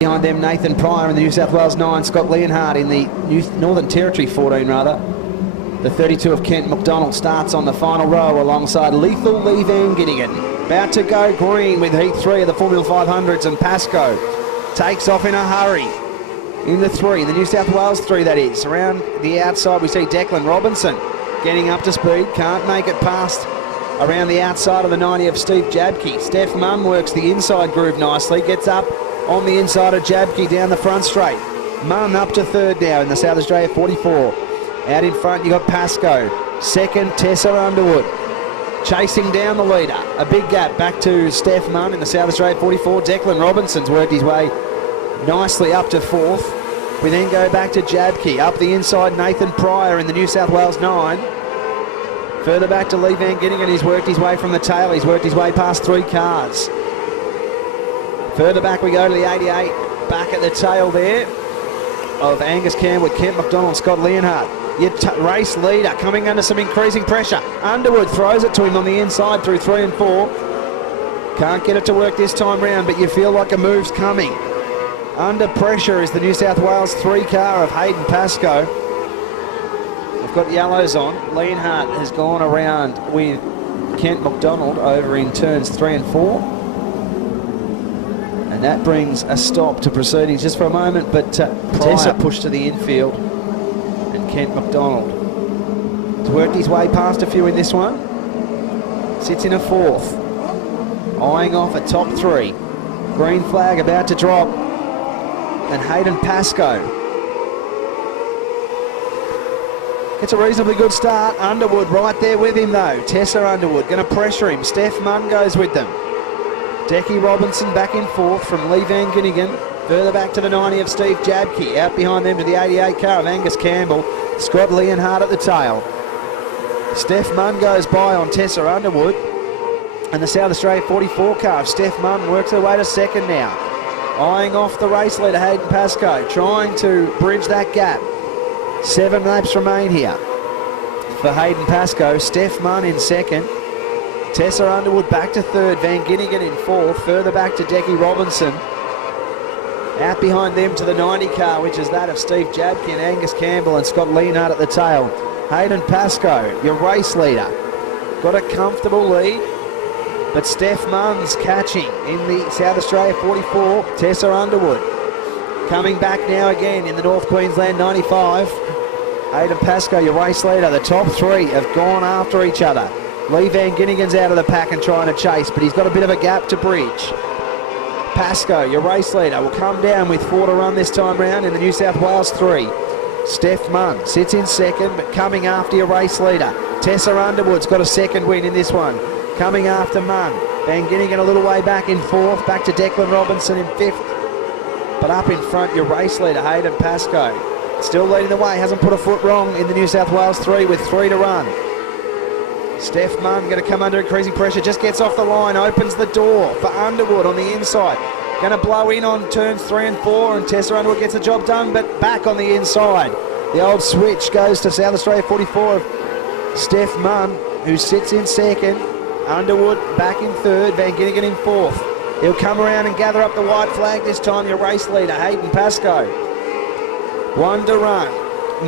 Behind them, Nathan Pryor in the New South Wales 9, Scott Leonhardt in the Northern Territory 14 rather. The 32 of Kent McDonald starts on the final row alongside Lethal Lee Van Ginningen. About to go green with Heat 3 of the Formula 500s, and Pascoe takes off in a hurry. In the 3, the New South Wales 3 that is. Around the outside we see Declan Robinson getting up to speed, can't make it past around the outside of the 90 of Steve Jabke. Steph Munn works the inside groove nicely, gets up on the inside of Jabke down the front straight. Munn up to third now in the South Australia 44. Out in front you got Pascoe. Second, Tessa Underwood. Chasing down the leader. A big gap back to Steph Munn in the South Australia 44. Declan Robinson's worked his way nicely up to fourth. We then go back to Jabke. Up the inside, Nathan Pryor in the New South Wales 9. Further back to Lee Van Ginningen. He's worked his way from the tail. He's worked his way past 3 cars. Further back we go to the 88, back at the tail there of Angus Campbell, Kent McDonald, Scott Leonhardt. Your race leader coming under some increasing pressure. Underwood throws it to him on the inside through 3 and 4. Can't get it to work this time round, but you feel like a move's coming. Under pressure is the New South Wales 3 car of Hayden Pascoe. They've got yellows on. Leonhardt has gone around with Kent McDonald over in turns 3 and 4. And that brings a stop to proceedings just for a moment, but Tessa pushed to the infield, and Kent McDonald has worked his way past a few in this one. Sits in a 4th, eyeing off a top 3. Green flag about to drop, and Hayden Pascoe gets a reasonably good start. Underwood right there with him though. Tessa Underwood going to pressure him. Steph Munn goes with them. Declan Robinson back in 4th from Lee Van Ginningen. Further back to the 90 of Steve Jabke. Out behind them to the 88 car of Angus Campbell. Scott Leonhardt at the tail. Steph Munn goes by on Tessa Underwood. And the South Australia 44 car of Steph Munn works her way to second now. Eyeing off the race leader Hayden Pascoe. Trying to bridge that gap. 7 laps remain here for Hayden Pascoe. Steph Munn in second. Tessa Underwood back to third, Van Ginningen in 4th, further back to Declan Robinson. Out behind them to the 90 car, which is that of Steve Jabke and Angus Campbell and Scott Leonhardt at the tail. Hayden Pascoe, your race leader, got a comfortable lead, but Steph Munn's catching in the South Australia 44, Tessa Underwood. Coming back now again in the North Queensland 95. Hayden Pascoe, your race leader. The top 3 have gone after each other. Lee Van Ginningen's out of the pack and trying to chase, but he's got a bit of a gap to bridge. Pascoe, your race leader, will come down with 4 to run this time round in the New South Wales 3. Steph Munn sits in second, but coming after your race leader. Tessa Underwood's got a second win in this one. Coming after Munn. Van Ginningen a little way back in 4th, back to Declan Robinson in 5th. But up in front, your race leader, Hayden Pascoe. Still leading the way, hasn't put a foot wrong in the New South Wales 3 with 3 to run. Steph Munn going to come under increasing pressure, just gets off the line, opens the door for Underwood on the inside. Going to blow in on turns 3 and 4, and Tessa Underwood gets the job done, but back on the inside. The old switch goes to South Australia 44 of Steph Munn, who sits in second. Underwood back in third, Van Ginningen in 4th. He'll come around and gather up the white flag this time, your race leader, Hayden Pascoe. 1 to run.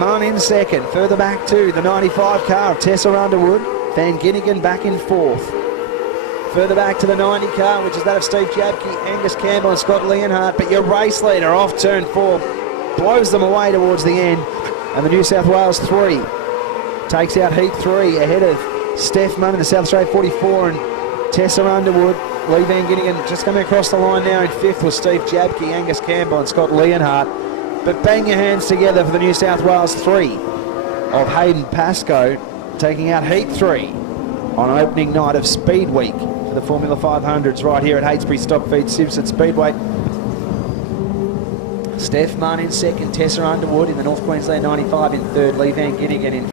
Munn in second, further back to the 95 car of Tessa Underwood. Van Ginningen back in 4th. Further back to the 90 car, which is that of Steve Jabke, Angus Campbell and Scott Leonhardt. But your race leader off turn 4 blows them away towards the end. And the New South Wales 3 takes out Heat 3 ahead of Steph Munn in the South Australia 44 and Tessa Underwood. Lee Van Ginningen just coming across the line now in 5th with Steve Jabke, Angus Campbell and Scott Leonhardt. But bang your hands together for the New South Wales 3 of Hayden Pascoe, taking out Heat 3 on opening night of Speedweek for the Formula 500s right here at Heytesbury Stockfeed Simpson Speedway. Steph Munn in second, Tessa Underwood in the North Queensland 95 in third, Lee Van Ginningen in